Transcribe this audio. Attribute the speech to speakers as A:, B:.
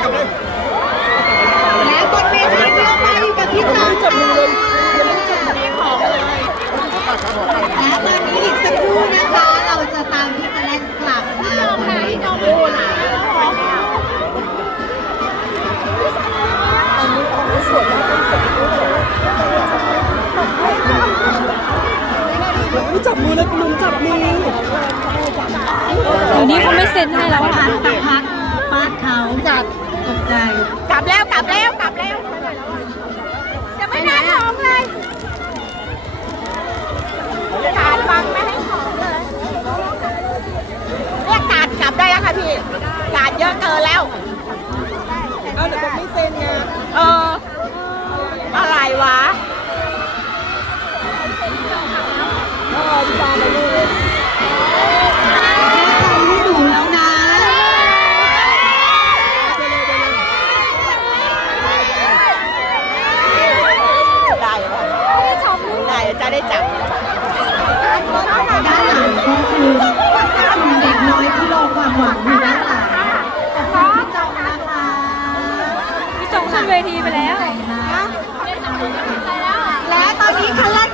A: และบนเวทีเดียวมาอยู่กับพี่จอมค่ะและตอนนี้อีกสักครู่นะคะเราจะตามพี่คะแนนกลับมาบนเวทีค่ะ
B: จับมือเลยคุณลุงจับมือ
C: เดี๋ยวนี้เขาไม่เซ็นให้แล้วค่ะ
A: สักพักฟาดเขาจัดตกใจ
D: กลับแล้วจะไม่ได้ของเลยการบังไม่ให้ของเลยเรียกการกลับได้แล้วค่ะพี่การเยอะเกินแล้ว
B: เอาแต่ผมไม่เซ็นไง
D: อะไรวะ
B: พี่ตาไปเลย
A: ไม่หนูแล้วนะ
D: ได้จะได้จับ
A: ด้านหลังก็คือกลุ่มเด็กน้อยที่รอความหวังอยู่ด้านหลังขอบคุณพี่จองนะคะ
C: พี่จงขึ้นเวทีไปแล้ว
A: และตอนนี้คันแรก